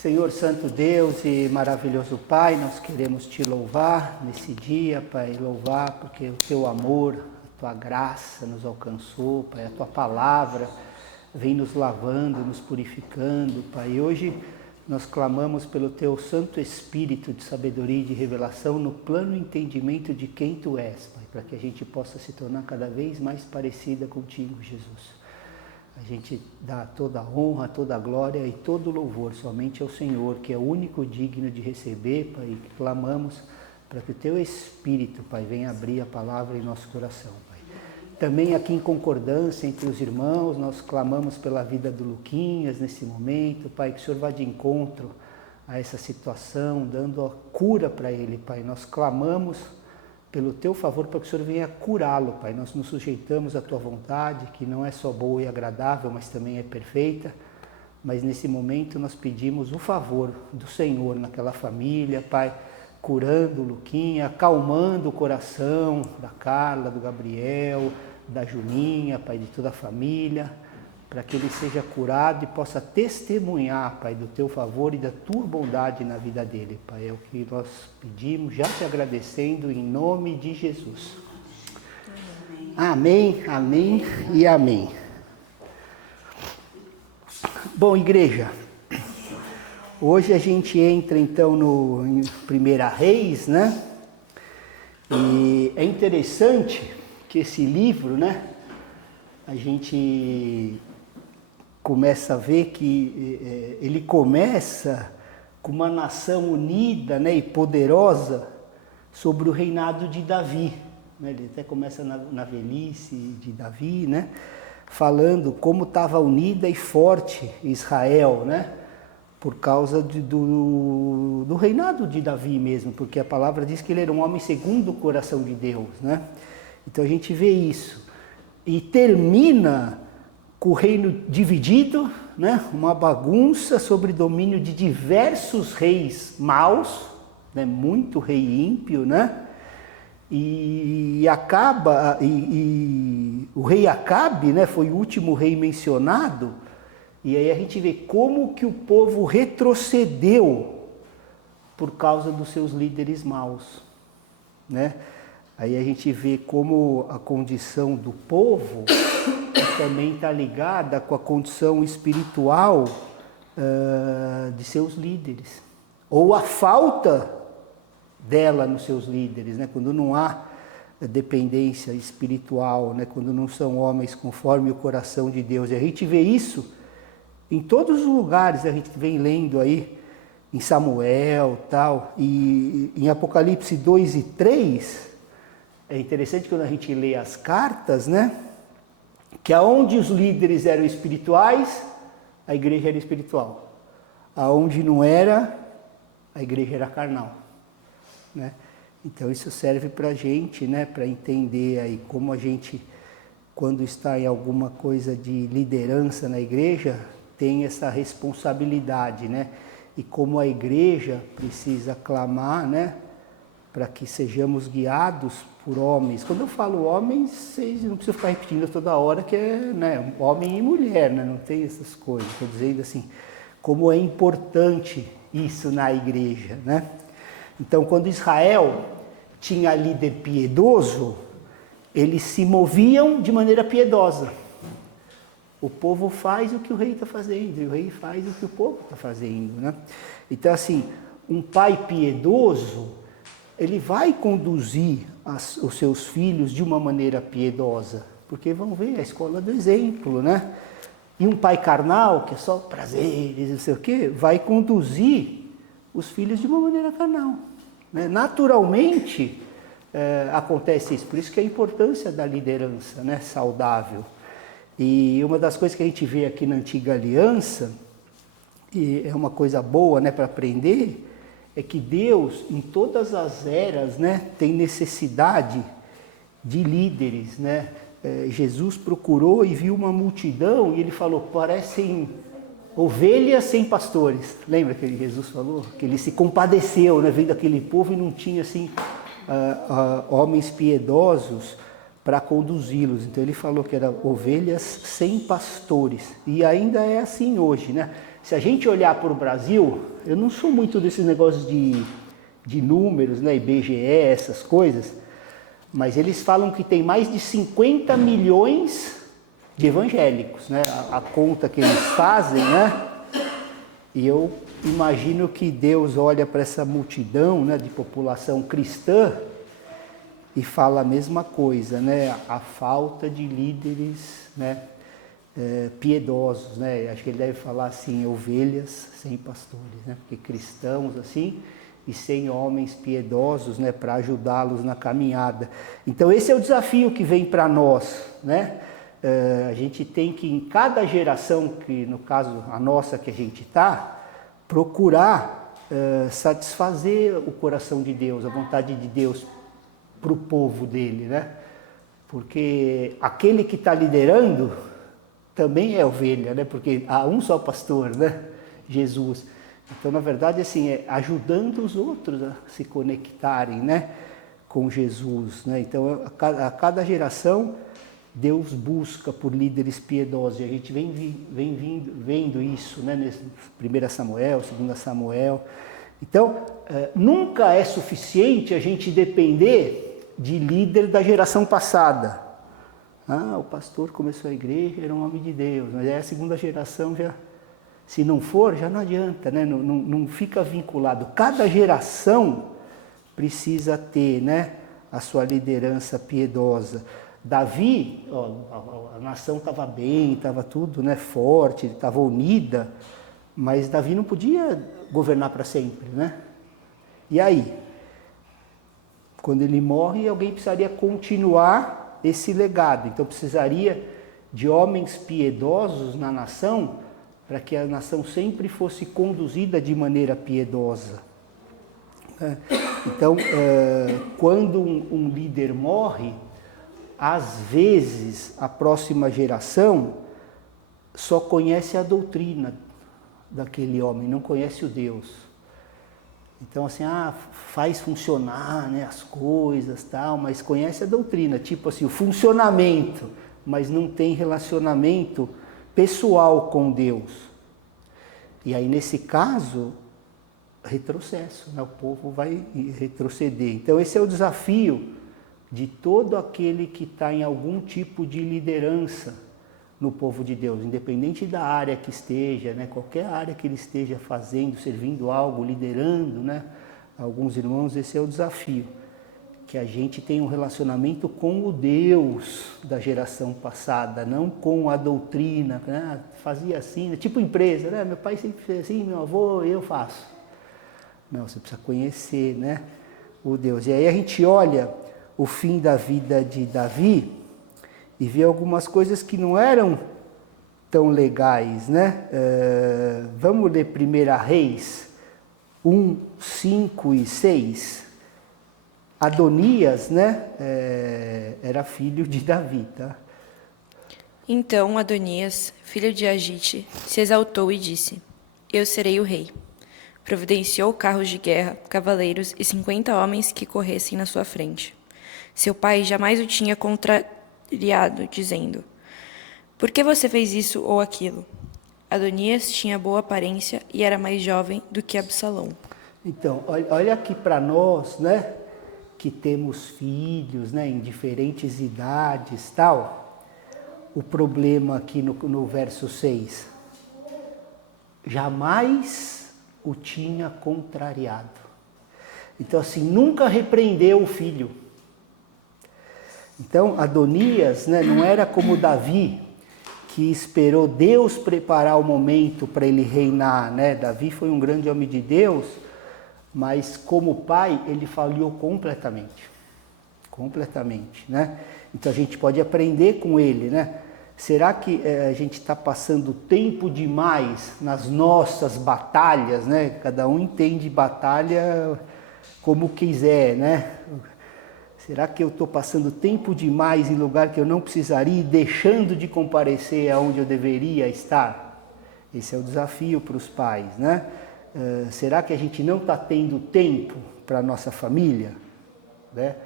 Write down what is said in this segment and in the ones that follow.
Senhor Santo Deus e maravilhoso Pai, nós queremos Te louvar nesse dia, Pai, louvar porque o Teu amor, a Tua graça nos alcançou, Pai, a Tua palavra vem nos lavando, nos purificando, Pai. E hoje nós clamamos pelo Teu Santo Espírito de sabedoria e de revelação no plano entendimento de quem Tu és, Pai, para que a gente possa se tornar cada vez mais parecida contigo, Jesus. A gente dá toda a honra, toda a glória e todo o louvor somente ao Senhor, que é o único digno de receber, Pai, e clamamos para que o Teu Espírito, Pai, venha abrir a palavra em nosso coração, Pai. Também aqui em concordância entre os irmãos, nós clamamos pela vida do Luquinhas nesse momento, Pai, que o Senhor vá de encontro a essa situação, dando a cura para ele, Pai. Nós clamamos pelo Teu favor, para que o Senhor venha curá-lo, Pai. Nós nos sujeitamos à Tua vontade, que não é só boa e agradável, mas também é perfeita. Mas nesse momento nós pedimos o favor do Senhor naquela família, Pai, curando o Luquinha, acalmando o coração da Carla, do Gabriel, da Julinha, Pai, de toda a família, para que ele seja curado e possa testemunhar, Pai, do Teu favor e da Tua bondade na vida dele, Pai. É o que nós pedimos, já te agradecendo em nome de Jesus. Amém, amém e amém. Bom, igreja, hoje a gente entra então em 1 Reis, né? E é interessante que esse livro, né? A gente começa a ver que ele começa com uma nação unida, né, e poderosa sobre o reinado de Davi. Né? Ele até começa na velhice de Davi, né, falando como estava unida e forte Israel, né, por causa do reinado de Davi mesmo, porque a palavra diz que ele era um homem segundo o coração de Deus. Né? Então a gente vê isso. E termina com o reino dividido, né? Uma bagunça sobre domínio de diversos reis maus, né? Muito rei ímpio, né? E o rei Acabe, né? Foi o último rei mencionado, e aí a gente vê como que o povo retrocedeu por causa dos seus líderes maus, né? Aí a gente vê como a condição do povo também está ligada com a condição espiritual de seus líderes, ou a falta dela nos seus líderes, né? Quando não há dependência espiritual, né? Quando não são homens conforme o coração de Deus. E a gente vê isso em todos os lugares, a gente vem lendo aí, em Samuel, tal, e em Apocalipse 2 e 3, é interessante quando a gente lê as cartas, né? Que aonde os líderes eram espirituais, a igreja era espiritual. Aonde não era, a igreja era carnal. Né? Então isso serve para a gente, né? Para entender aí como a gente, quando está em alguma coisa de liderança na igreja, tem essa responsabilidade, né? E como a igreja precisa clamar, né? Para que sejamos guiados por homens. Quando eu falo homens, vocês não precisam ficar repetindo toda hora que é, né, homem e mulher, né? Não tem essas coisas. Estou dizendo assim, como é importante isso na igreja, né? Então, quando Israel tinha líder piedoso, eles se moviam de maneira piedosa. O povo faz o que o rei está fazendo, e o rei faz o que o povo está fazendo, né? Então, assim, um pai piedoso, ele vai conduzir os seus filhos de uma maneira piedosa, porque vão ver a escola do exemplo, né? E um pai carnal, que é só prazeres, não sei o quê, vai conduzir os filhos de uma maneira carnal. Né? Naturalmente, acontece isso, por isso que a importância da liderança, né, saudável. E uma das coisas que a gente vê aqui na Antiga Aliança, e é uma coisa boa, né, para aprender, é que Deus, em todas as eras, né, tem necessidade de líderes, né? Jesus procurou e viu uma multidão e ele falou, parecem ovelhas sem pastores. Lembra que Jesus falou? Que ele se compadeceu, né, vendo aquele povo e não tinha assim, homens piedosos para conduzi-los. Então ele falou que eram ovelhas sem pastores. E ainda é assim hoje, né? se a gente olhar para o Brasil, eu não sou muito desses negócios de números, né, IBGE, essas coisas, mas eles falam que tem mais de 50 milhões de evangélicos, né, a conta que eles fazem, né, e eu imagino que Deus olha para essa multidão, né, de população cristã e fala a mesma coisa, né, a falta de líderes, né, piedosos, né, acho que ele deve falar assim, ovelhas sem pastores, né, porque cristãos assim, e sem homens piedosos, né, para ajudá-los na caminhada. Então esse é o desafio que vem para nós, né, a gente tem que em cada geração, que no caso a nossa que a gente está, procurar satisfazer o coração de Deus, a vontade de Deus para o povo dele, né? Porque aquele que está liderando também é ovelha, né? Porque há um só pastor, né? Jesus. Então, na verdade, assim, é ajudando os outros a se conectarem, né? Com Jesus, né? Então, a cada geração, Deus busca por líderes piedosos, e a gente vem vendo isso, né, nesse 1 Samuel, 2 Samuel. Então, nunca é suficiente a gente depender de líder da geração passada. O pastor começou a igreja, era um homem de Deus, mas aí a segunda geração já, se não for, já não adianta, né, não fica vinculado. Cada geração precisa ter, né, a sua liderança piedosa. Davi, a nação estava bem, estava tudo, né, forte, estava unida, mas Davi não podia governar para sempre, né? E aí? Quando ele morre, alguém precisaria continuar esse legado. Então precisaria de homens piedosos na nação, para que a nação sempre fosse conduzida de maneira piedosa. Então, quando um líder morre, às vezes, a próxima geração só conhece a doutrina daquele homem, não conhece o Deus. Então, assim, faz funcionar, né, as coisas, tal, mas conhece a doutrina, tipo assim, o funcionamento, mas não tem relacionamento pessoal com Deus. E aí, nesse caso, retrocesso, né, o povo vai retroceder. Então, esse é o desafio de todo aquele que está em algum tipo de liderança no povo de Deus, independente da área que esteja, né, qualquer área que ele esteja fazendo, servindo algo, liderando, né, alguns irmãos, esse é o desafio, que a gente tenha um relacionamento com o Deus da geração passada, não com a doutrina, né, fazia assim, né, tipo empresa, né, meu pai sempre fez assim, meu avô, eu faço. Não, você precisa conhecer, né, o Deus. E aí a gente olha o fim da vida de Davi e vê algumas coisas que não eram tão legais, né? Vamos ler 1 Reis 1, 5 e 6. Adonias, né, era filho de Davi, tá? Então Adonias, filho de Agite, se exaltou e disse: Eu serei o rei. Providenciou carros de guerra, cavaleiros e 50 homens que corressem na sua frente. Seu pai jamais o tinha contrariado, dizendo: Por que você fez isso ou aquilo? Adonias tinha boa aparência e era mais jovem do que Absalão. Então, olha aqui para nós, né, que temos filhos, né, em diferentes idades, tal. O problema aqui no verso 6. Jamais o tinha contrariado. Então, assim, nunca repreendeu o filho. Então, Adonias, né, não era como Davi, que esperou Deus preparar o momento para ele reinar, né? Davi foi um grande homem de Deus, mas como pai, ele falhou completamente. Completamente, né? Então, a gente pode aprender com ele, né? Será que a gente está passando tempo demais nas nossas batalhas, né? Cada um entende batalha como quiser, né? Será que eu estou passando tempo demais em lugar que eu não precisaria e deixando de comparecer aonde eu deveria estar? Esse é o desafio para os pais, né? Será que a gente não está tendo tempo para a nossa família? Né?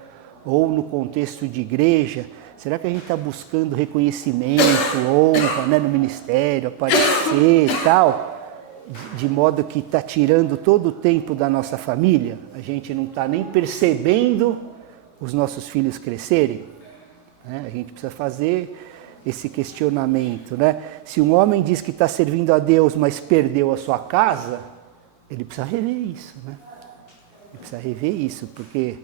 Ou no contexto de igreja, será que a gente está buscando reconhecimento, honra, né, no ministério, aparecer e tal? de modo que está tirando todo o tempo da nossa família? A gente não está nem percebendo os nossos filhos crescerem? Né? A gente precisa fazer esse questionamento, né? Se um homem diz que está servindo a Deus, mas perdeu a sua casa, ele precisa rever isso, né? Ele precisa rever isso, porque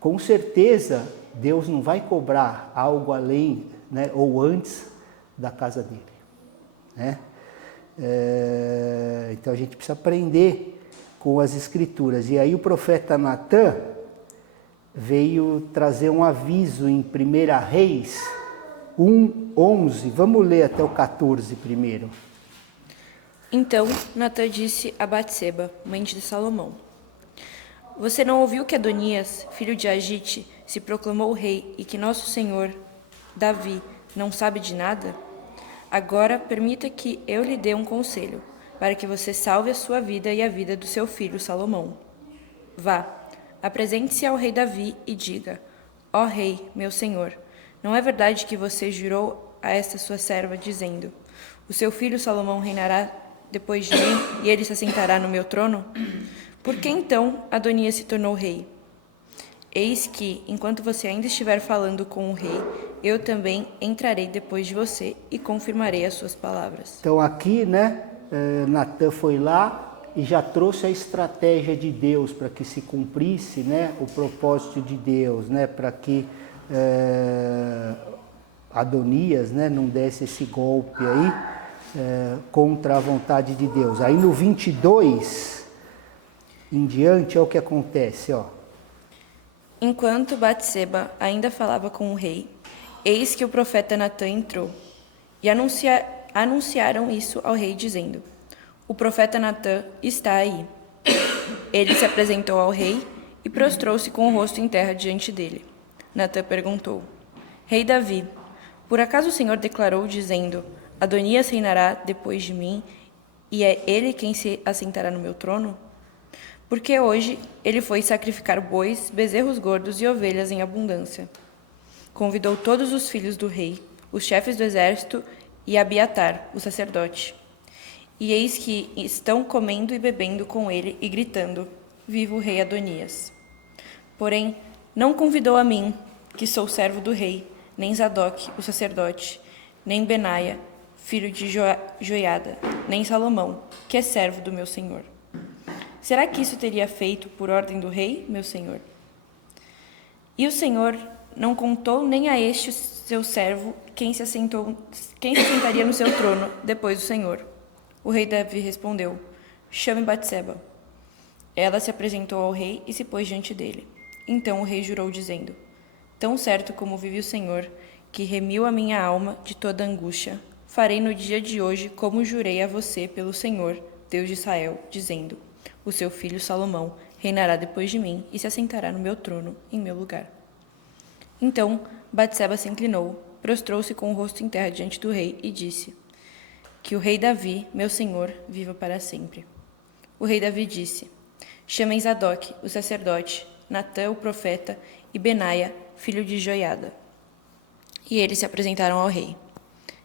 com certeza Deus não vai cobrar algo além, né, ou antes da casa dele, né? Então a gente precisa aprender com as escrituras. E aí o profeta Natã veio trazer um aviso em 1 Reis 1:11. Vamos ler até o 14 primeiro. Então Natã disse a Batseba, mãe de Salomão: Você não ouviu que Adonias, filho de Agite, se proclamou rei e que nosso senhor Davi não sabe de nada? Agora permita que eu lhe dê um conselho, para que você salve a sua vida e a vida do seu filho Salomão. Vá, apresente-se ao rei Davi e diga: Ó rei, meu senhor, não é verdade que você jurou a esta sua serva, dizendo: O seu filho Salomão reinará depois de mim e ele se assentará no meu trono? Por que então Adonias se tornou rei? Eis que, enquanto você ainda estiver falando com o rei, eu também entrarei depois de você e confirmarei as suas palavras. Então aqui, né, Natã foi lá e já trouxe a estratégia de Deus para que se cumprisse, né, o propósito de Deus, né, para que Adonias, né, não desse esse golpe aí contra a vontade de Deus. Aí no 22 em diante, é o que acontece, ó. Enquanto Batseba ainda falava com o rei, eis que o profeta Natã entrou, e anunciaram isso ao rei, dizendo: O profeta Natã está aí. Ele se apresentou ao rei e prostrou-se com o rosto em terra diante dele. Natã perguntou: Rei Davi, por acaso o Senhor declarou, dizendo: Adonias reinará depois de mim, e é ele quem se assentará no meu trono? Porque hoje ele foi sacrificar bois, bezerros gordos e ovelhas em abundância. Convidou todos os filhos do rei, os chefes do exército e Abiatar, o sacerdote. E eis que estão comendo e bebendo com ele e gritando: Viva o rei Adonias! Porém, não convidou a mim, que sou servo do rei, nem Zadok, o sacerdote, nem Benaia, filho de Joiada, nem Salomão, que é servo do meu senhor. Será que isso teria feito por ordem do rei, meu senhor? E o senhor não contou nem a este seu servo quem se sentaria no seu trono depois do senhor. O rei Davi respondeu: Chame Batseba. Ela se apresentou ao rei e se pôs diante dele. Então o rei jurou, dizendo: Tão certo como vive o Senhor, que remiu a minha alma de toda angústia, farei no dia de hoje como jurei a você pelo Senhor, Deus de Israel, dizendo: O seu filho Salomão reinará depois de mim e se assentará no meu trono, em meu lugar. Então Batseba se inclinou, prostrou-se com o rosto em terra diante do rei e disse: Que o rei Davi, meu senhor, viva para sempre. O rei Davi disse: Chamem Zadok, o sacerdote, Natã, o profeta, e Benaia, filho de Joiada. E eles se apresentaram ao rei.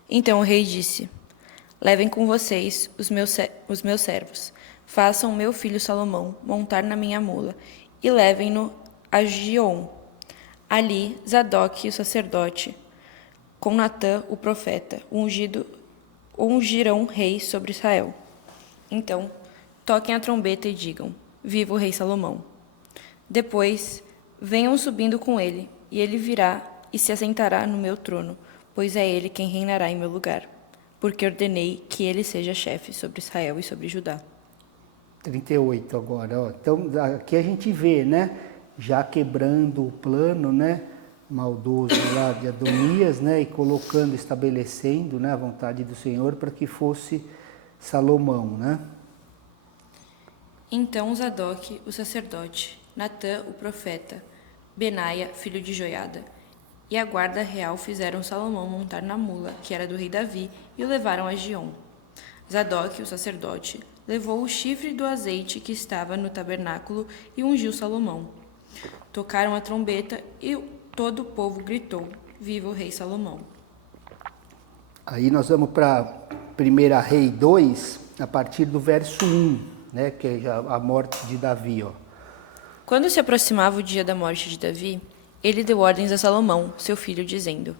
Então o rei disse: Levem com vocês os meus servos. Façam meu filho Salomão montar na minha mula e levem-no a Gion. Ali, Zadok, o sacerdote, com Natã, o profeta, ungirão rei sobre Israel. Então, toquem a trombeta e digam: Viva o rei Salomão! Depois, venham subindo com ele, e ele virá e se assentará no meu trono, pois é ele quem reinará em meu lugar, porque ordenei que ele seja chefe sobre Israel e sobre Judá. 38 agora, ó. Então aqui a gente vê, né, já quebrando o plano, né, maldoso lá de Adonias, né, e colocando, estabelecendo, né, a vontade do Senhor para que fosse Salomão, né? Então Zadok, o sacerdote, Natã, o profeta, Benaia, filho de Joiada, e a guarda real fizeram Salomão montar na mula, que era do rei Davi, e o levaram a Gion. Zadok, o sacerdote, levou o chifre do azeite que estava no tabernáculo e ungiu Salomão. Tocaram a trombeta e todo o povo gritou: Viva o rei Salomão! Aí nós vamos para 1 Rei 2, a partir do verso 1, né, que é a morte de Davi. Ó. Quando se aproximava o dia da morte de Davi, ele deu ordens a Salomão, seu filho, dizendo: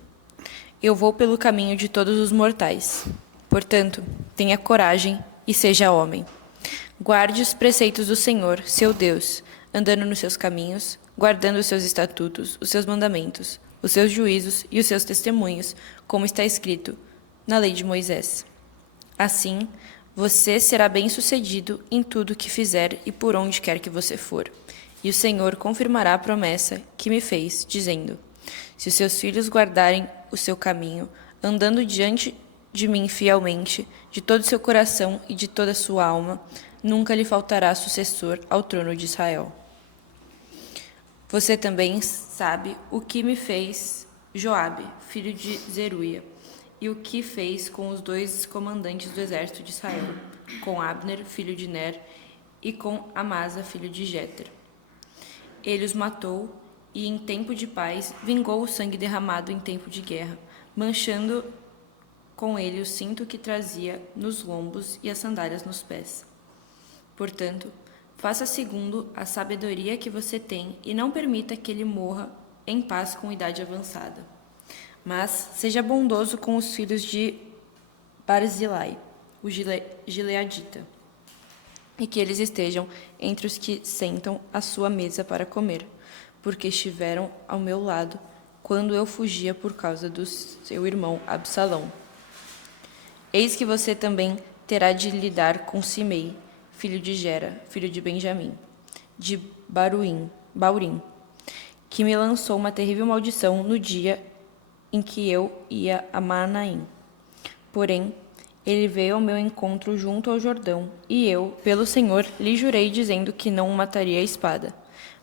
Eu vou pelo caminho de todos os mortais. Portanto, tenha coragem e seja homem. Guarde os preceitos do Senhor, seu Deus, andando nos seus caminhos, guardando os seus estatutos, os seus mandamentos, os seus juízos e os seus testemunhos, como está escrito na lei de Moisés. Assim, você será bem-sucedido em tudo que fizer e por onde quer que você for. E o Senhor confirmará a promessa que me fez, dizendo: Se os seus filhos guardarem o seu caminho, andando diante de mim fielmente, de todo o seu coração e de toda a sua alma, nunca lhe faltará sucessor ao trono de Israel. Você também sabe o que me fez Joabe, filho de Zeruia, e o que fez com os 2 comandantes do exército de Israel, com Abner, filho de Ner, e com Amasa, filho de Jéter. Ele os matou e, em tempo de paz, vingou o sangue derramado em tempo de guerra, manchando com ele o cinto que trazia nos lombos e as sandálias nos pés. Portanto, faça segundo a sabedoria que você tem e não permita que ele morra em paz com idade avançada. Mas seja bondoso com os filhos de Barzilai, o gileadita, e que eles estejam entre os que sentam à sua mesa para comer, porque estiveram ao meu lado quando eu fugia por causa do seu irmão Absalão. Eis que você também terá de lidar com Simei, filho de Gera, filho de Benjamim, de Baurim, que me lançou uma terrível maldição no dia em que eu ia a Manaim. Porém, ele veio ao meu encontro junto ao Jordão, e eu, pelo Senhor, lhe jurei, dizendo que não o mataria à espada.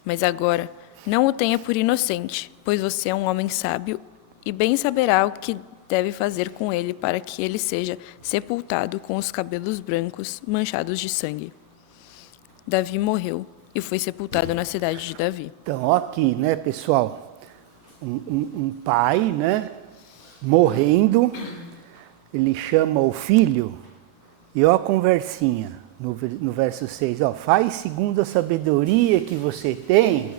Mas agora, não o tenha por inocente, pois você é um homem sábio, e bem saberá o que deve fazer com ele para que ele seja sepultado com os cabelos brancos manchados de sangue. Davi morreu e foi sepultado na cidade de Davi. Então, aqui, né, pessoal, um pai, né, morrendo, ele chama o filho, e ó a conversinha, no verso 6, ó, faz segundo a sabedoria que você tem,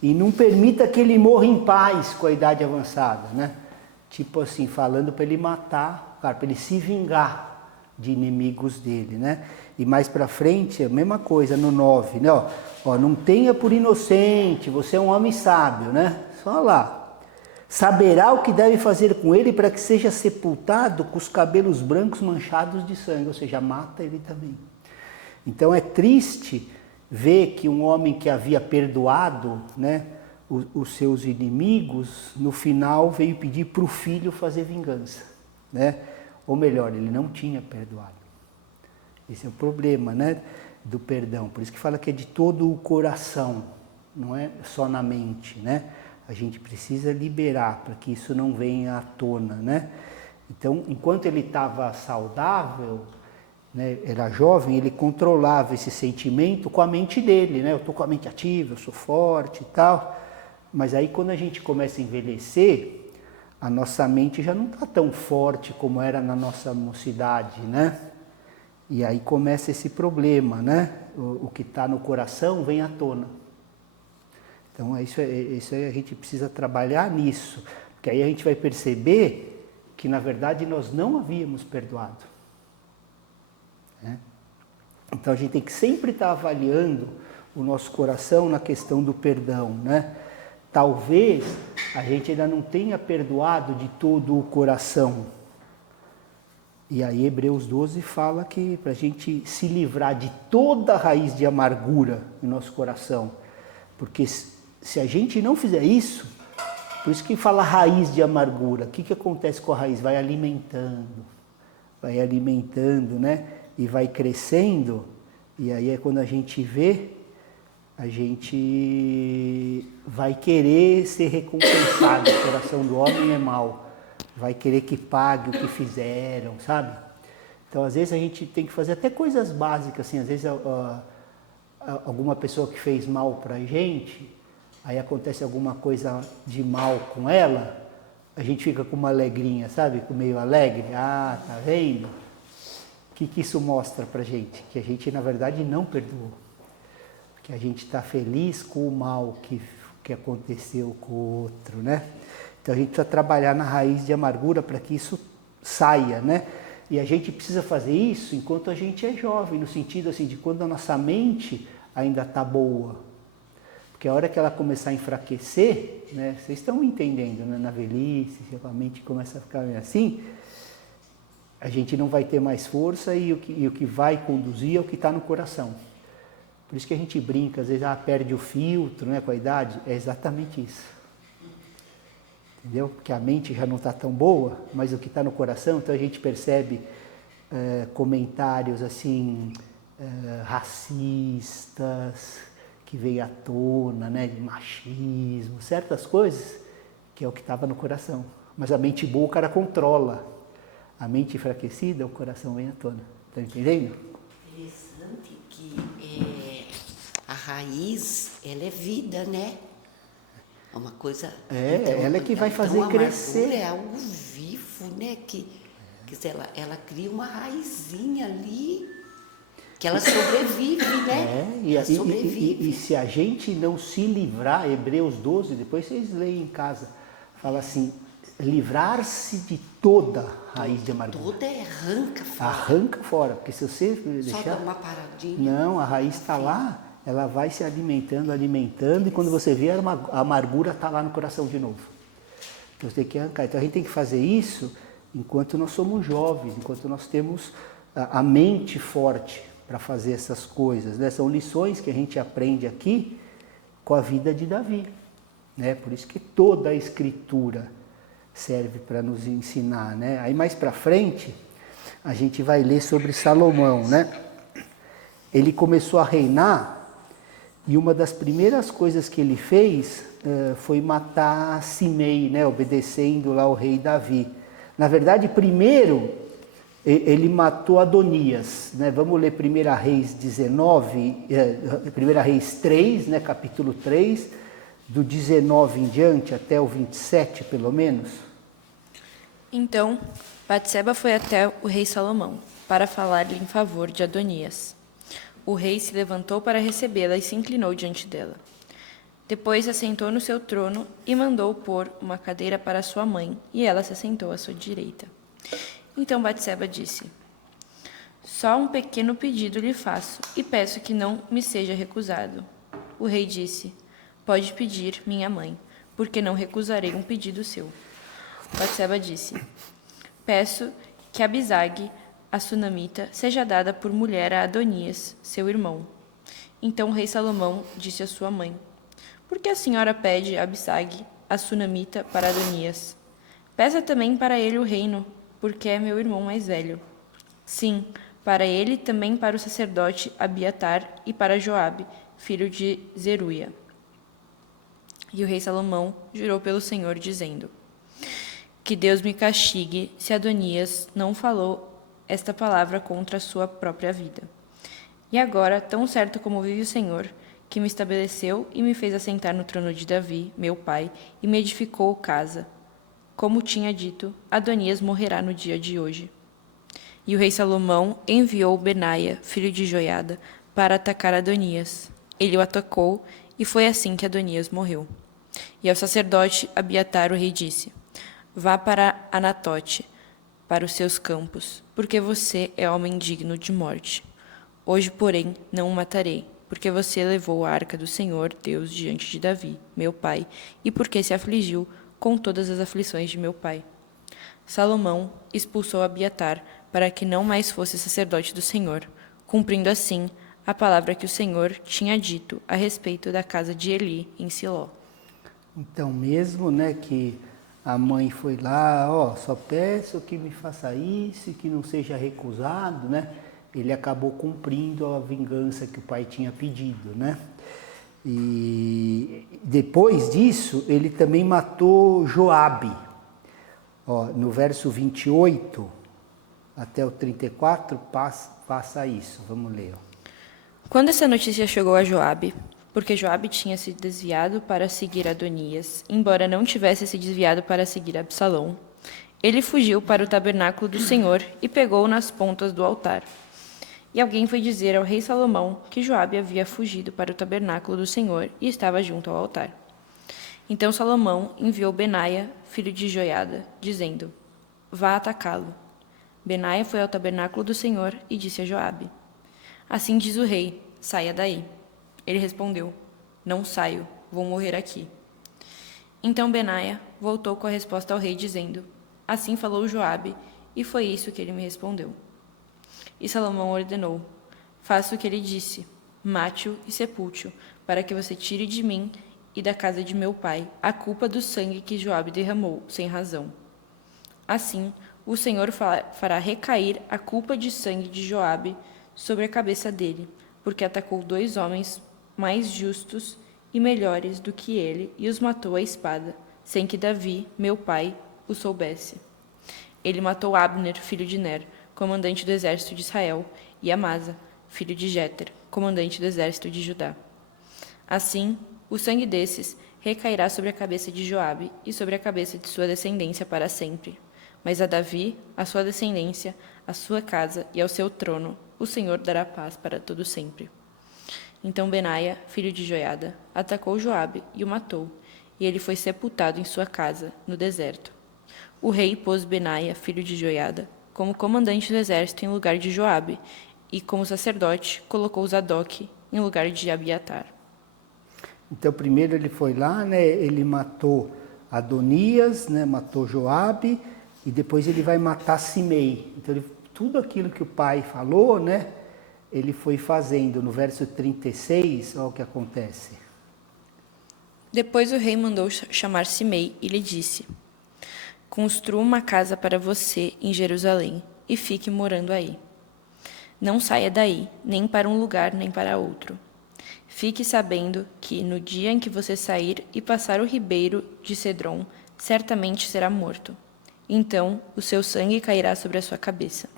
e não permita que ele morra em paz com a idade avançada, né? Tipo assim, falando para ele matar, para ele se vingar de inimigos dele, né? E mais para frente, a mesma coisa, no 9, né? Ó, não tenha por inocente, você é um homem sábio, né? Só lá. Saberá o que deve fazer com ele para que seja sepultado com os cabelos brancos manchados de sangue, ou seja, mata ele também. Então é triste ver que um homem que havia perdoado, né, os seus inimigos, no final veio pedir para o filho fazer vingança, né? Ou melhor, ele não tinha perdoado. Esse é o problema, né, do perdão. Por isso que fala que é de todo o coração, não é só na mente, né? A gente precisa liberar para que isso não venha à tona, né? Então, enquanto ele estava saudável, né, era jovem, ele controlava esse sentimento com a mente dele, né? Eu estou com a mente ativa, eu sou forte e tal. Mas aí quando a gente começa a envelhecer, a nossa mente já não está tão forte como era na nossa mocidade, né? E aí começa esse problema, né? O que está no coração vem à tona. Então isso aí a gente precisa trabalhar nisso, porque aí a gente vai perceber que na verdade nós não havíamos perdoado, né? Então a gente tem que sempre estar avaliando o nosso coração na questão do perdão, né? Talvez a gente ainda não tenha perdoado de todo o coração. E aí Hebreus 12 fala que para a gente se livrar de toda a raiz de amargura no nosso coração, porque se a gente não fizer isso, por isso que fala raiz de amargura, o que acontece com a raiz? Vai alimentando, né? E vai crescendo, e aí é quando a gente vê, a gente vai querer ser recompensado. O coração do homem é mau, vai querer que pague o que fizeram, sabe? Então, às vezes, a gente tem que fazer até coisas básicas, assim, às vezes alguma pessoa que fez mal pra gente, aí acontece alguma coisa de mal com ela, a gente fica com uma alegrinha, sabe? Meio alegre, ah, tá vendo? que isso mostra para a gente? Que a gente, na verdade, não perdoou. Que a gente está feliz com o mal que aconteceu com o outro, né? Então a gente precisa trabalhar na raiz de amargura para que isso saia, né? E a gente precisa fazer isso enquanto a gente é jovem, no sentido assim de quando a nossa mente ainda está boa. Porque a hora que ela começar a enfraquecer, né? Vocês estão entendendo, né? Na velhice, se a mente começa a ficar assim, a gente não vai ter mais força e o que vai conduzir é o que está no coração. Por isso que a gente brinca, às vezes perde o filtro, né, com a idade, é exatamente isso. Entendeu? Porque a mente já não está tão boa, mas o que está no coração, então a gente percebe comentários assim, racistas, que veio à tona, né, de machismo, certas coisas, que é o que estava no coração. Mas a mente boa o cara controla. A mente enfraquecida, o coração vem à tona. Está entendendo? Interessante que a raiz, ela é vida, né? É uma coisa... Então, ela é que vai fazer crescer. É algo vivo, né? Que ela cria uma raizinha ali, que ela sobrevive, né? E se a gente não se livrar, Hebreus 12, depois vocês leem em casa, fala assim, livrar-se de toda raiz de amargura. Toda arranca fora. Arranca fora, porque se você deixar... Só dá uma paradinha. Não, a raiz está lá, ela vai se alimentando, e quando você vê, a amargura está lá no coração de novo. Então você tem que arrancar. Então a gente tem que fazer isso enquanto nós somos jovens, enquanto nós temos a mente forte para fazer essas coisas, né? São lições que a gente aprende aqui com a vida de Davi, né? Por isso que toda a Escritura serve para nos ensinar, né? Aí mais para frente a gente vai ler sobre Salomão, né? Ele começou a reinar e uma das primeiras coisas que ele fez foi matar Simei, né? Obedecendo lá o rei Davi. Na verdade, primeiro ele matou Adonias, né? Vamos ler 1 Reis 19, 1 Reis 3, né? Capítulo 3, do 19 em diante até o 27, pelo menos. Então, Batseba foi até o rei Salomão, para falar-lhe em favor de Adonias. O rei se levantou para recebê-la e se inclinou diante dela. Depois se assentou no seu trono e mandou pôr uma cadeira para sua mãe, e ela se assentou à sua direita. Então Batseba disse: Só um pequeno pedido lhe faço, e peço que não me seja recusado. O rei disse: Pode pedir, minha mãe, porque não recusarei um pedido seu. Batseba disse: Peço que Abisag, a sunamita, seja dada por mulher a Adonias, seu irmão. Então o rei Salomão disse à sua mãe: Por que a senhora pede Abisag, a sunamita, para Adonias? Peça também para ele o reino, porque é meu irmão mais velho. Sim, para ele também para o sacerdote Abiatar e para Joabe, filho de Zeruia. E o rei Salomão jurou pelo Senhor, dizendo: Que Deus me castigue se Adonias não falou esta palavra contra a sua própria vida. E agora, tão certo como vive o Senhor, que me estabeleceu e me fez assentar no trono de Davi, meu pai, e me edificou casa. Como tinha dito, Adonias morrerá no dia de hoje. E o rei Salomão enviou Benaia, filho de Joiada, para atacar Adonias. Ele o atacou, e foi assim que Adonias morreu. E ao sacerdote Abiatar o rei disse: Vá para Anatote, para os seus campos, porque você é homem digno de morte. Hoje, porém, não o matarei, porque você levou a arca do Senhor, Deus, diante de Davi, meu pai, e porque se afligiu com todas as aflições de meu pai. Salomão expulsou Abiatar para que não mais fosse sacerdote do Senhor, cumprindo assim a palavra que o Senhor tinha dito a respeito da casa de Eli em Siló. Então, mesmo, né, que a mãe foi lá, só peço que me faça isso e que não seja recusado, né? Ele acabou cumprindo a vingança que o pai tinha pedido, né? E depois disso, ele também matou Joabe. No verso 28 até o 34, passa isso. Vamos ler. Quando essa notícia chegou a Joabe, porque Joabe tinha se desviado para seguir Adonias, embora não tivesse se desviado para seguir Absalão, Ele fugiu para o tabernáculo do Senhor e pegou nas pontas do altar. E alguém foi dizer ao rei Salomão que Joabe havia fugido para o tabernáculo do Senhor e estava junto ao altar. Então Salomão enviou Benaia, filho de Joiada, dizendo: Vá atacá-lo. Benaia foi ao tabernáculo do Senhor e disse a Joabe: Assim diz o rei, saia daí. Ele respondeu: Não saio, vou morrer aqui. Então Benaia voltou com a resposta ao rei, dizendo: Assim falou Joabe, e foi isso que ele me respondeu. E Salomão ordenou: Faça o que ele disse, mate-o e sepulte-o, para que você tire de mim e da casa de meu pai a culpa do sangue que Joabe derramou, sem razão. Assim, o Senhor fará recair a culpa de sangue de Joabe sobre a cabeça dele, porque atacou 2 homens mais justos e melhores do que ele e os matou à espada, sem que Davi, meu pai, o soubesse. Ele matou Abner, filho de Ner, comandante do exército de Israel, e Amasa, filho de Jéter, comandante do exército de Judá. Assim, o sangue desses recairá sobre a cabeça de Joabe e sobre a cabeça de sua descendência para sempre. Mas a Davi, a sua descendência, a sua casa e ao seu trono, o Senhor dará paz para todo sempre. Então Benaia, filho de Joiada, atacou Joabe e o matou, e ele foi sepultado em sua casa, no deserto. O rei pôs Benaia, filho de Joiada, como comandante do exército em lugar de Joabe, e como sacerdote colocou Zadok em lugar de Abiatar. Então, primeiro ele foi lá, né, ele matou Adonias, né, matou Joabe, e depois ele vai matar Simei. Então, tudo aquilo que o pai falou, né, ele foi fazendo. No verso 36, olha o que acontece. Depois o rei mandou chamar Simei e lhe disse: Construa uma casa para você em Jerusalém e fique morando aí. Não saia daí, nem para um lugar nem para outro. Fique sabendo que, no dia em que você sair e passar o ribeiro de Cedron, certamente será morto. Então o seu sangue cairá sobre a sua cabeça.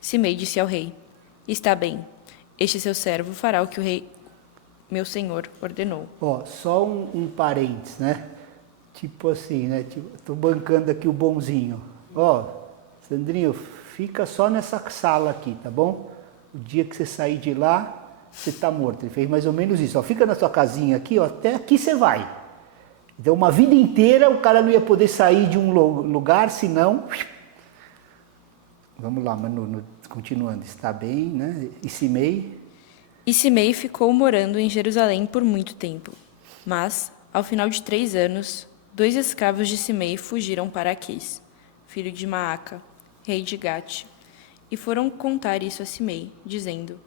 Simei disse ao rei: Está bem, este seu servo fará o que o rei, meu senhor, ordenou. Ó, só um parênteses, né? Tipo assim, né? Tipo, tô bancando aqui o bonzinho. Ó, Sandrinho, fica só nessa sala aqui, tá bom? O dia que você sair de lá, você tá morto. Ele fez mais ou menos isso. Ó, fica na sua casinha aqui, ó, até aqui você vai. Então, uma vida inteira o cara não ia poder sair de um lugar, senão... Vamos lá, Manu, continuando. Está bem, né? E Simei? E Simei ficou morando em Jerusalém por muito tempo. Mas, ao final de 3 anos, 2 escravos de Simei fugiram para Aquis, filho de Maaca, rei de Gate, e foram contar isso a Simei, dizendo: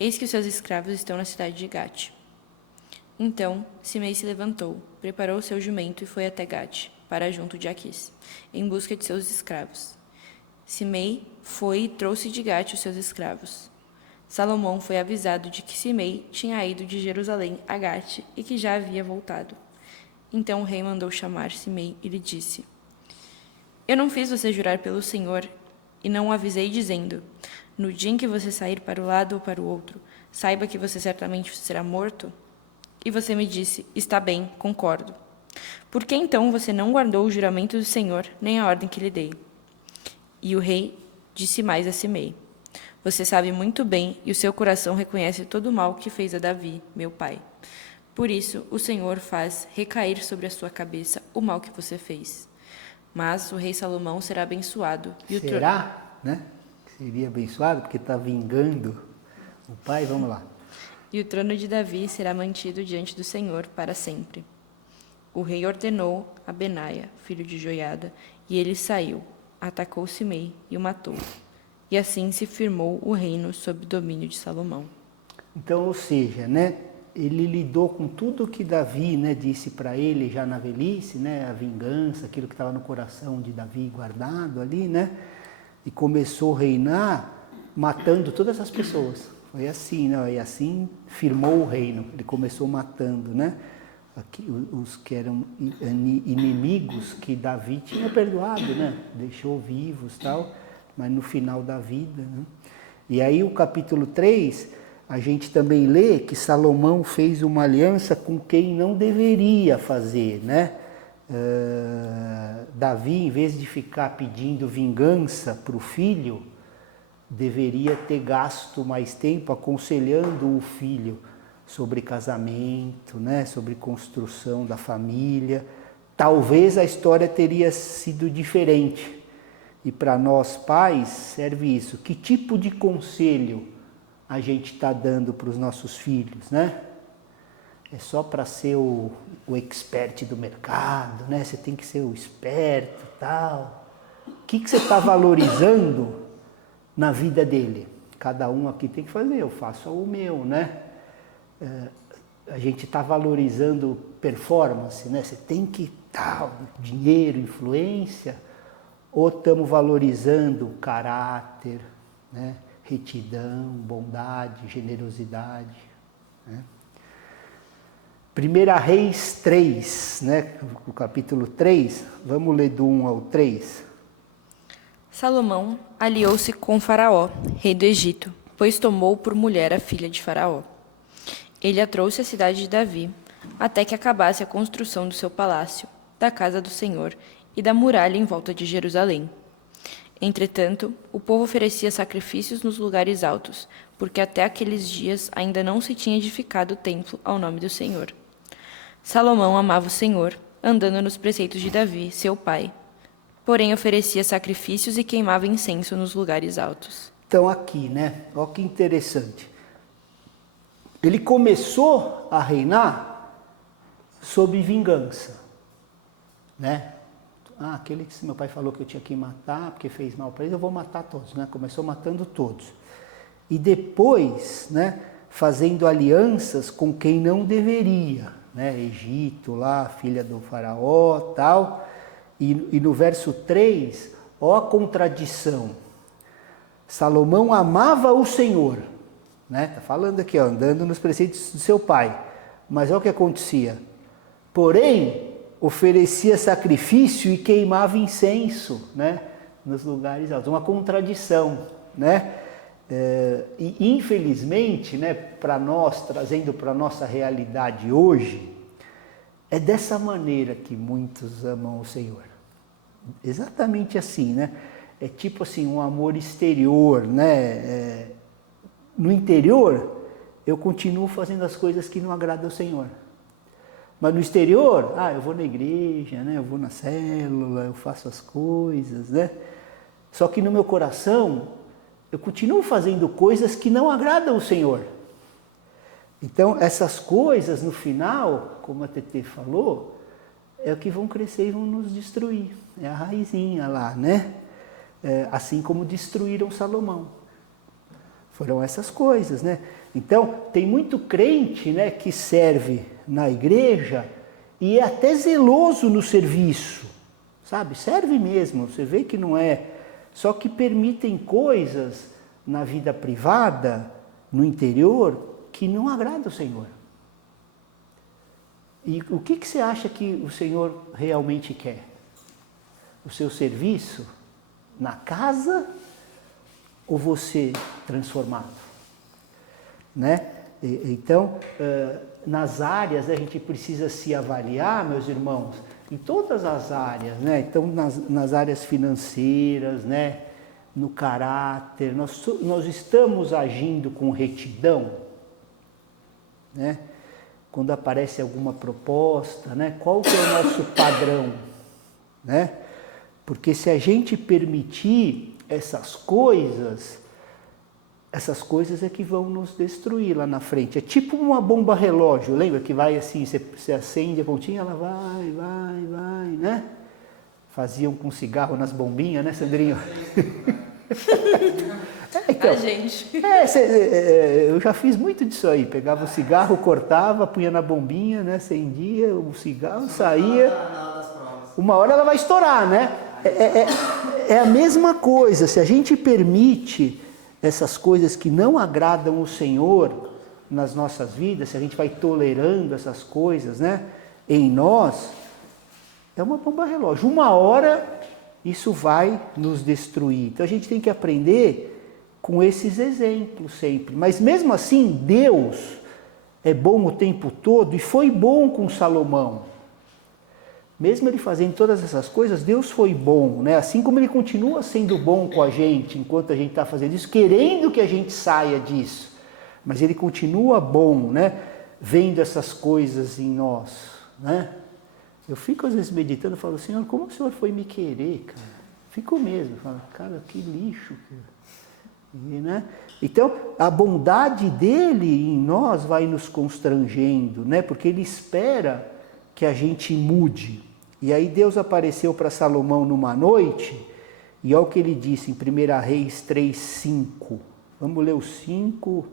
Eis que os seus escravos estão na cidade de Gate. Então Simei se levantou, preparou seu jumento e foi até Gate, para junto de Aquis, em busca de seus escravos. Simei foi e trouxe de Gate os seus escravos. Salomão foi avisado de que Simei tinha ido de Jerusalém a Gate e que já havia voltado. Então o rei mandou chamar Simei e lhe disse: Eu não fiz você jurar pelo Senhor e não o avisei dizendo: No dia em que você sair para o lado ou para o outro, saiba que você certamente será morto? E você me disse: Está bem, concordo. Por que então você não guardou o juramento do Senhor, nem a ordem que lhe dei? E o rei disse mais a Simei: Você sabe muito bem, e o seu coração reconhece todo o mal que fez a Davi, meu pai. Por isso, o Senhor faz recair sobre a sua cabeça o mal que você fez. Mas o rei Salomão será abençoado. E será, né? Seria abençoado, porque está vingando o pai. Vamos lá. E o trono de Davi será mantido diante do Senhor para sempre. O rei ordenou a Benaia, filho de Joiada, e ele saiu, atacou Simei e o matou. E assim se firmou o reino sob o domínio de Salomão. Então, ou seja, né, ele lidou com tudo que Davi, né, disse para ele já na velhice, né, a vingança, aquilo que estava no coração de Davi guardado ali, né, e começou a reinar matando todas as pessoas. Foi assim, né, e assim firmou o reino. Ele começou matando, né, aqui, os que eram inimigos que Davi tinha perdoado, né, deixou vivos e tal, mas no final da vida, né. E aí o capítulo 3, a gente também lê que Salomão fez uma aliança com quem não deveria fazer, né? Davi, em vez de ficar pedindo vingança para o filho, deveria ter gasto mais tempo aconselhando o filho sobre casamento, né? Sobre construção da família. Talvez a história teria sido diferente. E para nós pais serve isso. Que tipo de conselho a gente está dando para os nossos filhos, né? É só para ser o expert do mercado, né? Você tem que ser o esperto e tal. O que você está valorizando na vida dele? Cada um aqui tem que fazer, eu faço o meu, né? A gente está valorizando performance, né? Você tem que tal, dinheiro, influência, ou estamos valorizando caráter, né? Retidão, bondade, generosidade, né? 1 Reis 3, né? O capítulo 3, vamos ler do 1 ao 3. Salomão aliou-se com Faraó, rei do Egito, pois tomou por mulher a filha de Faraó. Ele a trouxe à cidade de Davi, até que acabasse a construção do seu palácio, da casa do Senhor e da muralha em volta de Jerusalém. Entretanto, o povo oferecia sacrifícios nos lugares altos, porque até aqueles dias ainda não se tinha edificado o templo ao nome do Senhor. Salomão amava o Senhor, andando nos preceitos de Davi, seu pai. Porém, oferecia sacrifícios e queimava incenso nos lugares altos. Então aqui, né? Olha que interessante. Ele começou a reinar sob vingança, né? Aquele que meu pai falou que eu tinha que matar, porque fez mal para ele, eu vou matar todos, né? Começou matando todos. E depois, né, fazendo alianças com quem não deveria, né? Egito lá, filha do faraó, tal. E no verso 3, ó a contradição. Salomão amava o Senhor, né? Tá falando aqui, ó, andando nos preceitos do seu pai. Mas olha o que acontecia. Porém, oferecia sacrifício e queimava incenso, né? Nos lugares altos. Uma contradição, né? E infelizmente, né, para nós, trazendo para a nossa realidade hoje, é dessa maneira que muitos amam o Senhor. Exatamente assim, né? É tipo assim, um amor exterior, né? No interior, eu continuo fazendo as coisas que não agradam ao Senhor. Mas no exterior, eu vou na igreja, né? Eu vou na célula, eu faço as coisas, né? Só que no meu coração, eu continuo fazendo coisas que não agradam ao Senhor. Então, essas coisas, no final, como a Tetê falou, é o que vão crescer e vão nos destruir. É a raizinha lá, né? Assim como destruíram Salomão. Foram essas coisas, né? Então, tem muito crente, né, que serve na igreja e é até zeloso no serviço, sabe? Serve mesmo, você vê que não é. Só que permitem coisas na vida privada, no interior, que não agrada ao Senhor. E o que você acha que o Senhor realmente quer? O seu serviço na casa ou você transformado? Né? Então, nas áreas a gente precisa se avaliar, meus irmãos, em todas as áreas, né? Então, nas áreas financeiras, né? No caráter, nós estamos agindo com retidão, né? Quando aparece alguma proposta, né? Qual que é o nosso padrão, né? Porque se a gente permitir essas coisas é que vão nos destruir lá na frente. É tipo uma bomba relógio, lembra que vai assim, você acende a pontinha, ela vai, né? Faziam com cigarro nas bombinhas, né, Sandrinho? Então, gente. Eu já fiz muito disso aí. Pegava o cigarro, cortava, punha na bombinha, né? Acendia, o cigarro saía. Uma hora ela vai estourar, né? É a mesma coisa. Se a gente permite essas coisas que não agradam o Senhor nas nossas vidas, se a gente vai tolerando essas coisas, né? Em nós, é uma bomba relógio. Uma hora isso vai nos destruir. Então a gente tem que aprender com esses exemplos sempre. Mas mesmo assim, Deus é bom o tempo todo e foi bom com Salomão. mesmo ele fazendo todas essas coisas, Deus foi bom, né? Assim como ele continua sendo bom com a gente enquanto a gente está fazendo isso, querendo que a gente saia disso. Mas ele continua bom, né? Vendo essas coisas em nós, né? Eu fico às vezes meditando e falo, Senhor, como o Senhor foi me querer, cara? Fico mesmo, falo, cara, que lixo. Né? Então, a bondade dele em nós vai nos constrangendo, né? Porque ele espera que a gente mude. E aí Deus apareceu para Salomão numa noite, e olha o que ele disse em 1 Reis 3:5. Vamos ler o 5.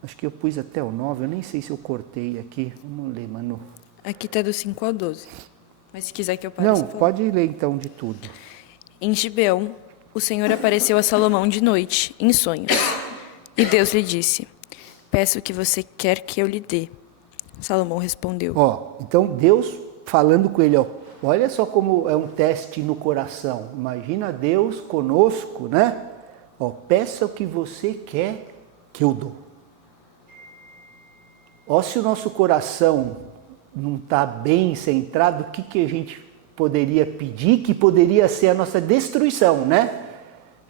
Acho que eu pus até o 9, eu nem sei se eu cortei aqui. Vamos ler, Manu. Aqui está do 5 ao 12. Mas se quiser que eu pare, não, pode ler então de tudo. Em Gibeão, o Senhor apareceu a Salomão de noite, em sonhos. E Deus lhe disse, peço o que você quer que eu lhe dê. Salomão respondeu. Então Deus falando com ele, olha só como é um teste no coração. Imagina Deus conosco, né? Peça o que você quer que eu dou. Se o nosso coração não está bem centrado, o que a gente poderia pedir, que poderia ser a nossa destruição, né?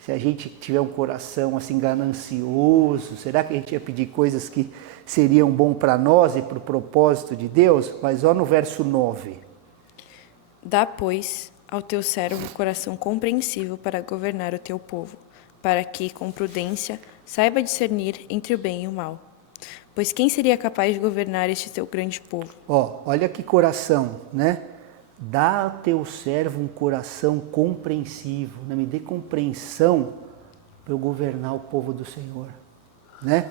Se a gente tiver um coração assim ganancioso, será que a gente ia pedir coisas que seriam bom para nós e para o propósito de Deus? Mas no verso 9. Dá, pois, ao teu servo o coração compreensivo para governar o teu povo, para que, com prudência, saiba discernir entre o bem e o mal. Pois quem seria capaz de governar este teu grande povo? Olha que coração, né? Dá ao teu servo um coração compreensivo, né? Me dê compreensão para eu governar o povo do Senhor, né?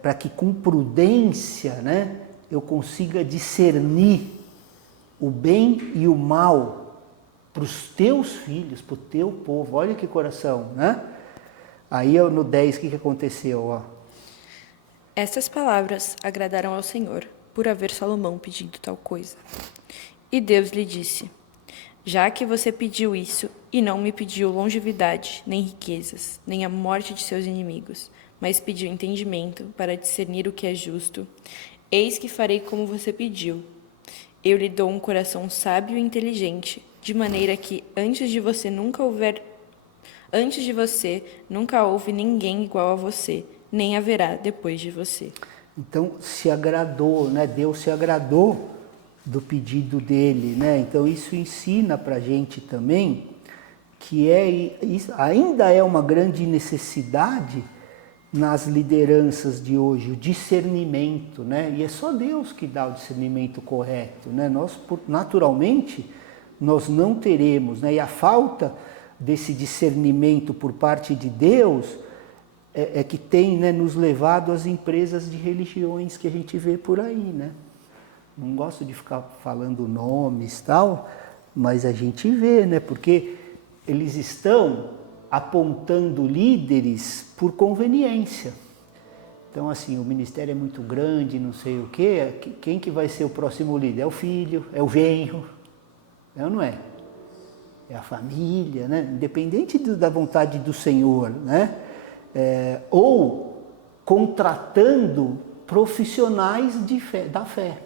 Para que com prudência, né, eu consiga discernir o bem e o mal para os teus filhos, para o teu povo. Olha que coração, né? Aí no 10, o que aconteceu? Estas palavras agradaram ao Senhor, por haver Salomão pedido tal coisa. E Deus lhe disse, já que você pediu isso, e não me pediu longevidade, nem riquezas, nem a morte de seus inimigos, mas pediu entendimento para discernir o que é justo, eis que farei como você pediu. Eu lhe dou um coração sábio e inteligente, de maneira que antes de você nunca houve ninguém igual a você, nem haverá depois de você. Então, se agradou, né? Deus se agradou do pedido dele, né? Então, isso ensina para a gente também que ainda é uma grande necessidade nas lideranças de hoje, o discernimento, né? E é só Deus que dá o discernimento correto, né? Nós, naturalmente, nós não teremos, né? E a falta desse discernimento por parte de Deus é que tem, né, nos levado às empresas de religiões que a gente vê por aí, né? Não gosto de ficar falando nomes e tal, mas a gente vê, né? Porque eles estão apontando líderes por conveniência. Então, assim, o ministério é muito grande, não sei o quê, quem que vai ser o próximo líder? É o filho, é o genro, é ou não é? É a família, né? Independente da vontade do Senhor, né? Ou contratando profissionais da fé.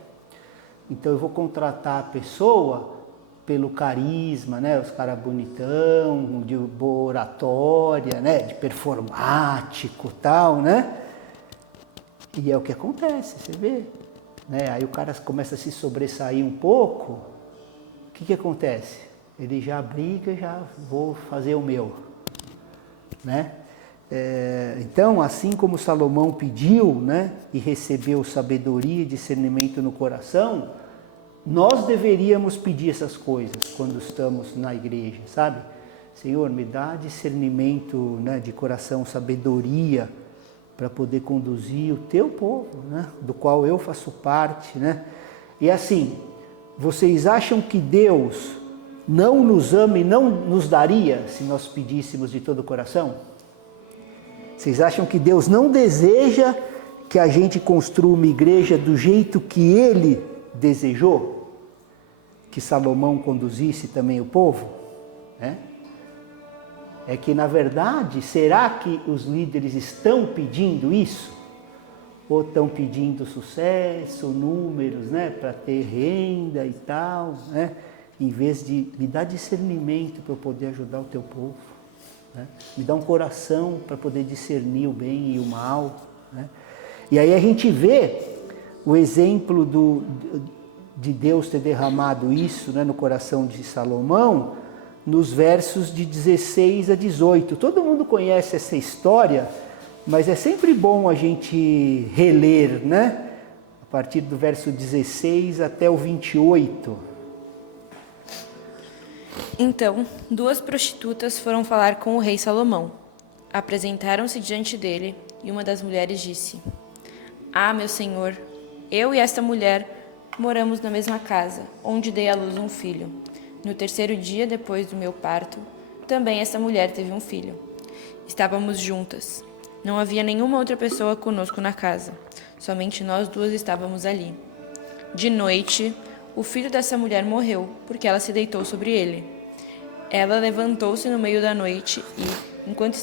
Então eu vou contratar a pessoa pelo carisma, né? Os caras bonitão, de boa oratória, né? De performático e tal, né? E é o que acontece, você vê. Né? Aí o cara começa a se sobressair um pouco, o que acontece? Ele já briga, já vou fazer o meu, né? Então, assim como Salomão pediu, né, e recebeu sabedoria e discernimento no coração, nós deveríamos pedir essas coisas quando estamos na igreja, sabe? Senhor, me dá discernimento, né, de coração, sabedoria, para poder conduzir o teu povo, né, do qual eu faço parte, né? E assim, vocês acham que Deus não nos ama e não nos daria se nós pedíssemos de todo o coração? Vocês acham que Deus não deseja que a gente construa uma igreja do jeito que Ele desejou? Que Salomão conduzisse também o povo? É que, na verdade, será que os líderes estão pedindo isso? ou estão pedindo sucesso, números, né, para ter renda e tal, né, em vez de me dar discernimento para eu poder ajudar o teu povo, né, me dá um coração para poder discernir o bem e o mal, né. E aí a gente vê o exemplo de Deus ter derramado isso, né, no coração de Salomão, nos versos de 16 a 18. Todo mundo conhece essa história, mas é sempre bom a gente reler, né? A partir do verso 16 até o 28. Então, 2 prostitutas foram falar com o rei Salomão. Apresentaram-se diante dele, e uma das mulheres disse: Ah, meu senhor, eu e esta mulher moramos na mesma casa, onde dei à luz um filho. No 3º dia depois do meu parto, também essa mulher teve um filho. Estávamos juntas. Não havia nenhuma outra pessoa conosco na casa. Somente nós 2 estávamos ali. De noite, o filho dessa mulher morreu, porque ela se deitou sobre ele. Ela levantou-se no meio da noite e, enquanto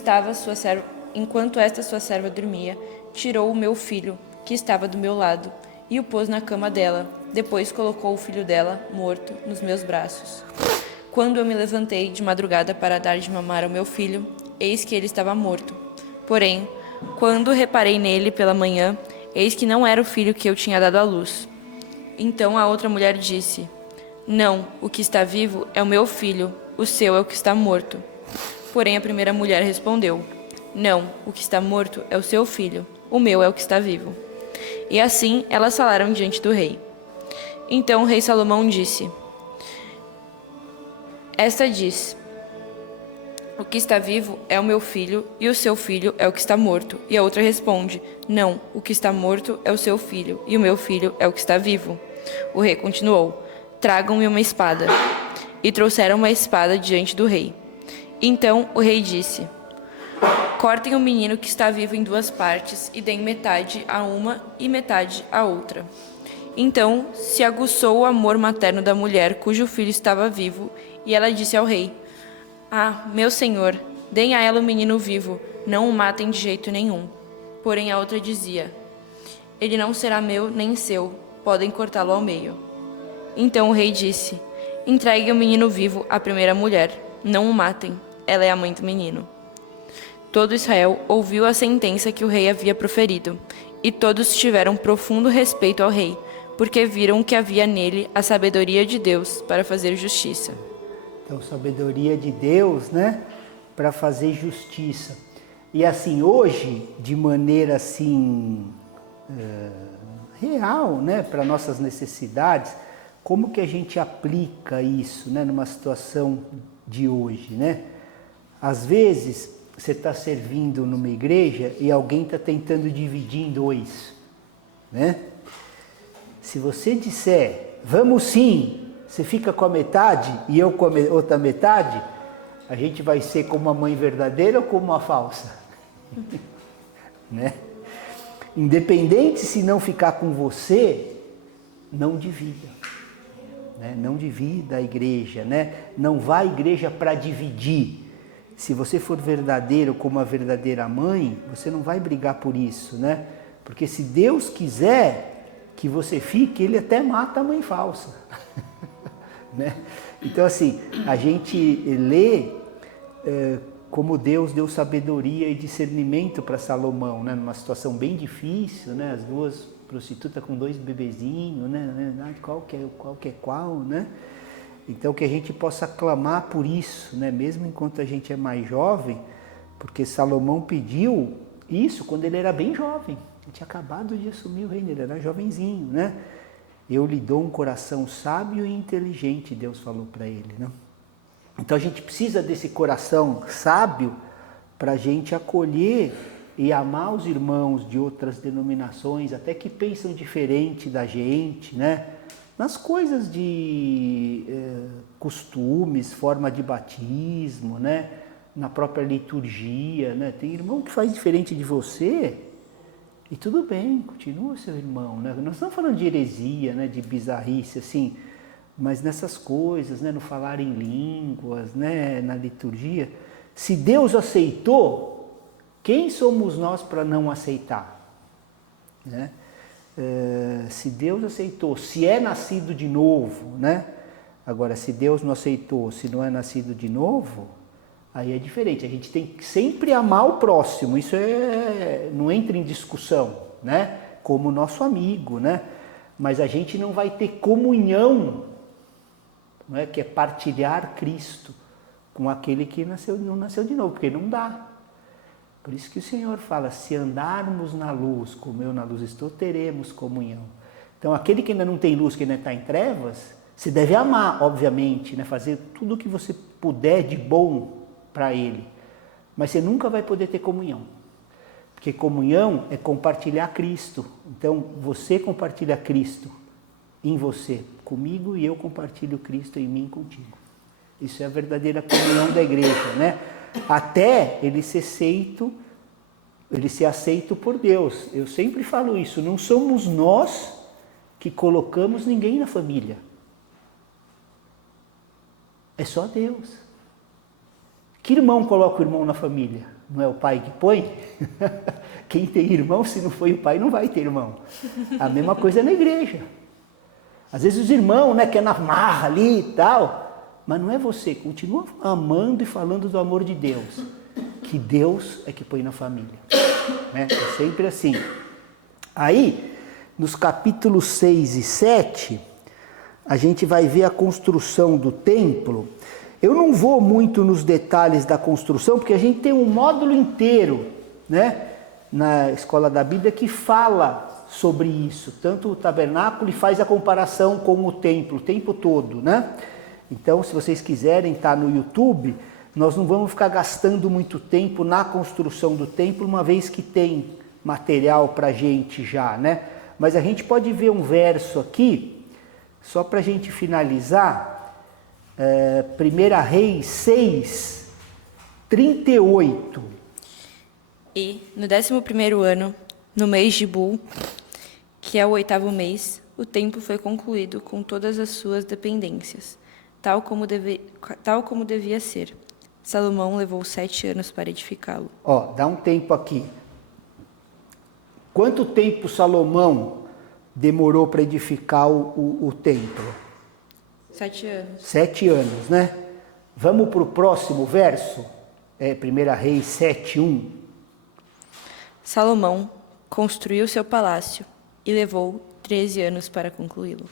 esta sua serva dormia, tirou o meu filho, que estava do meu lado, e o pôs na cama dela. Depois colocou o filho dela, morto, nos meus braços. Quando eu me levantei de madrugada para dar de mamar ao meu filho, eis que ele estava morto. Porém, quando reparei nele pela manhã, eis que não era o filho que eu tinha dado à luz. Então a outra mulher disse: Não, o que está vivo é o meu filho, o seu é o que está morto. Porém a primeira mulher respondeu: Não, o que está morto é o seu filho, o meu é o que está vivo. E assim elas falaram diante do rei. Então o rei Salomão disse: Esta diz: O que está vivo é o meu filho, e o seu filho é o que está morto. E a outra responde: Não, o que está morto é o seu filho, e o meu filho é o que está vivo. O rei continuou: Tragam-me uma espada. E trouxeram uma espada diante do rei. Então o rei disse: Cortem o menino que está vivo em 2 partes, e deem metade a uma e metade a outra. Então se aguçou o amor materno da mulher cujo filho estava vivo, e ela disse ao rei: Ah, meu senhor, deem a ela o menino vivo, não o matem de jeito nenhum. Porém a outra dizia: Ele não será meu nem seu, podem cortá-lo ao meio. Então o rei disse: Entreguem o menino vivo à primeira mulher, não o matem, ela é a mãe do menino. Todo Israel ouviu a sentença que o rei havia proferido, e todos tiveram profundo respeito ao rei, porque viram que havia nele a sabedoria de Deus para fazer justiça. Então, sabedoria de Deus, né, para fazer justiça. E assim, hoje, de maneira assim, real, né, para nossas necessidades, como que a gente aplica isso, né, numa situação de hoje, né? Às vezes, você está servindo numa igreja e alguém está tentando dividir em 2, né? Se você disser, vamos sim, você fica com a metade e eu com a outra metade, a gente vai ser como uma mãe verdadeira ou como uma falsa? Né? Independente se não ficar com você, não divida. Né? Não divida a igreja, né? Não vá à igreja para dividir. Se você for verdadeiro como a verdadeira mãe, você não vai brigar por isso, né? Porque se Deus quiser que você fique, Ele até mata a mãe falsa. Né? Então assim, a gente lê como Deus deu sabedoria e discernimento para Salomão, né? Numa situação bem difícil, né? As 2 prostitutas com 2 bebezinhos, né? Qual que é qual, né? Então que a gente possa clamar por isso, né? Mesmo enquanto a gente é mais jovem, porque Salomão pediu isso quando ele era bem jovem. Ele tinha acabado de assumir o reino, ele era jovenzinho, né? Eu lhe dou um coração sábio e inteligente, Deus falou para ele, né? Então a gente precisa desse coração sábio para a gente acolher e amar os irmãos de outras denominações, até que pensam diferente da gente, né? Nas coisas de costumes, forma de batismo, né? Na própria liturgia, né? Tem irmão que faz diferente de você e tudo bem, continua seu irmão, né? Nós estamos falando de heresia, né? De bizarrice, assim, mas nessas coisas, né? No falar em línguas, né? Na liturgia, se Deus aceitou, quem somos nós para não aceitar? né? Se Deus aceitou, se é nascido de novo, né? Agora, se Deus não aceitou, se não é nascido de novo, aí é diferente. A gente tem que sempre amar o próximo, isso não entra em discussão, né? Como nosso amigo, né? Mas a gente não vai ter comunhão, não é? Que é partilhar Cristo com aquele que não nasceu de novo, porque não dá. Por isso que o Senhor fala, se andarmos na luz, como eu na luz estou, teremos comunhão. Então, aquele que ainda não tem luz, que ainda está em trevas, você deve amar, obviamente, né? Fazer tudo o que você puder de bom para ele. Mas você nunca vai poder ter comunhão. Porque comunhão é compartilhar Cristo. Então, você compartilha Cristo em você, comigo, e eu compartilho Cristo em mim, contigo. Isso é a verdadeira comunhão da igreja, né? Até ele ser aceito por Deus. Eu sempre falo isso, não somos nós que colocamos ninguém na família. É só Deus. Que irmão coloca o irmão na família? Não é o pai que põe? Quem tem irmão, se não foi o pai, não vai ter irmão. A mesma coisa na igreja. Às vezes os irmãos, né, que é na marra ali e tal, mas não é você. Continua amando e falando do amor de Deus. Que Deus é que põe na família. Né? É sempre assim. Aí, nos capítulos 6 e 7, a gente vai ver a construção do templo. Eu não vou muito nos detalhes da construção, porque a gente tem um módulo inteiro, né, na Escola da Bíblia que fala sobre isso. Tanto o tabernáculo, e faz a comparação com o templo, o tempo todo, né? Então, se vocês quiserem, tá no YouTube, nós não vamos ficar gastando muito tempo na construção do templo, uma vez que tem material para a gente já, né? Mas a gente pode ver um verso aqui, só para a gente finalizar, 1 Reis 6, 38. E, no 11º ano, no mês de Bul, que é o 8º mês, o templo foi concluído com todas as suas dependências, tal como devia ser. Salomão levou 7 anos para edificá-lo. Ó, dá um tempo aqui. Quanto tempo Salomão demorou para edificar o templo? 7 anos. 7 anos, né? Vamos para o próximo verso? 1 Reis 7, 1. Salomão construiu seu palácio e levou 13 anos para concluí-lo.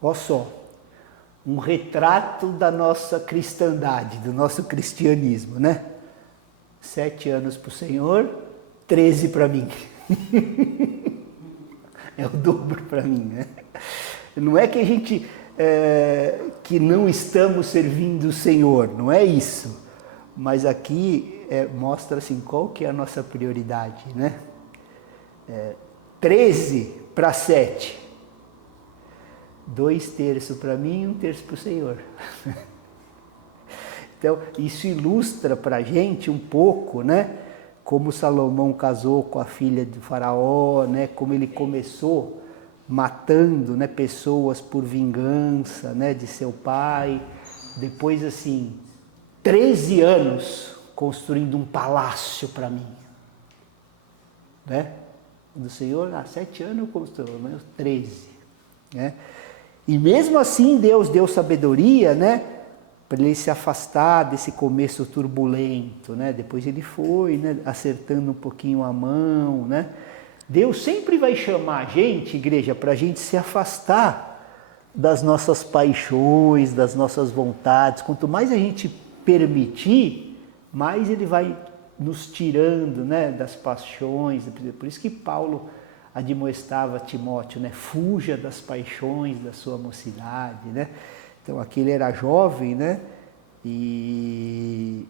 Olha só, um retrato da nossa cristandade, do nosso cristianismo, né? 7 anos para o Senhor, 13 para mim. É o dobro para mim, né? Não é que a gente que não estamos servindo o Senhor, não é isso. Mas aqui mostra assim qual que é a nossa prioridade, né? 13 para 7. 2/3 para mim e 1/3 para o Senhor. Então, isso ilustra para a gente um pouco, né? Como Salomão casou com a filha do faraó, né? Como ele começou matando, né, pessoas por vingança, né, de seu pai. Depois, assim, 13 anos construindo um palácio para mim. Né? Do Senhor, há 7 anos eu construí, mas 13. Né? E mesmo assim Deus deu sabedoria, né, para ele se afastar desse começo turbulento, né? Depois ele foi, né, acertando um pouquinho a mão, né? Deus sempre vai chamar a gente, igreja, para a gente se afastar das nossas paixões, das nossas vontades. Quanto mais a gente permitir, mais ele vai nos tirando, né, das paixões. Por isso que Paulo admoestava Timóteo, né, fuja das paixões da sua mocidade, né? Então aqui ele era jovem, né, e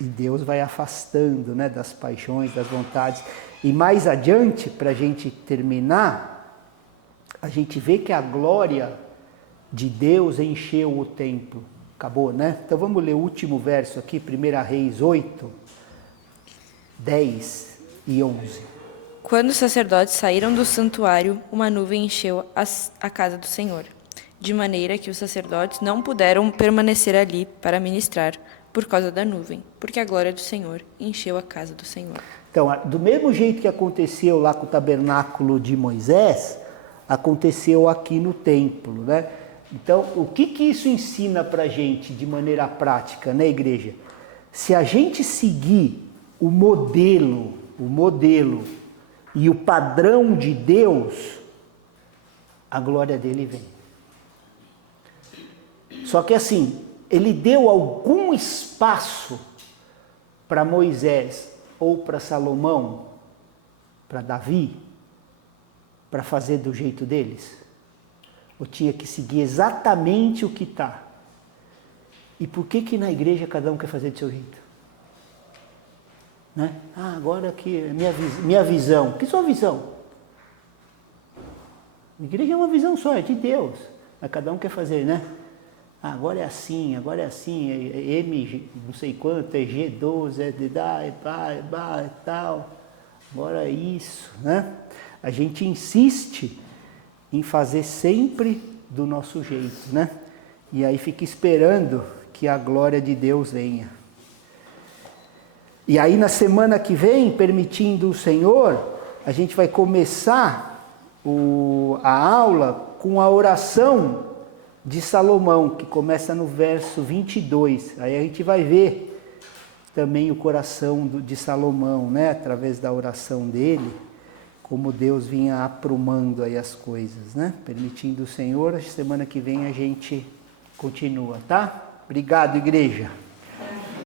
Deus vai afastando, né, das paixões, das vontades. E mais adiante, para a gente terminar, a gente vê que a glória de Deus encheu o templo. Acabou, né? Então vamos ler o último verso aqui, 1 Reis 8, 10 e 11. Quando os sacerdotes saíram do santuário, uma nuvem encheu a casa do Senhor, de maneira que os sacerdotes não puderam permanecer ali para ministrar, por causa da nuvem, porque a glória do Senhor encheu a casa do Senhor. Então, do mesmo jeito que aconteceu lá com o tabernáculo de Moisés, aconteceu aqui no templo, né? Então, o que isso ensina para a gente de maneira prática, né, igreja? Se a gente seguir o modelo e o padrão de Deus, a glória dele vem. Só que assim, ele deu algum espaço para Moisés ou para Salomão, para Davi, para fazer do jeito deles? Ou tinha que seguir exatamente o que está? E por que na igreja cada um quer fazer do seu jeito? Né? Agora aqui é minha visão. Que sua visão? A igreja é uma visão só, é de Deus. Mas cada um quer fazer, né? Agora é assim, é M, não sei quanto, é G12, é de é tal. Agora é isso, né? A gente insiste em fazer sempre do nosso jeito, né? E aí fica esperando que a glória de Deus venha. E aí na semana que vem, permitindo o Senhor, a gente vai começar a aula com a oração de Salomão, que começa no verso 22. Aí a gente vai ver também o coração de Salomão, né? Através da oração dele, como Deus vinha aprumando aí as coisas, né? Permitindo o Senhor, semana que vem a gente continua, tá? Obrigado, igreja.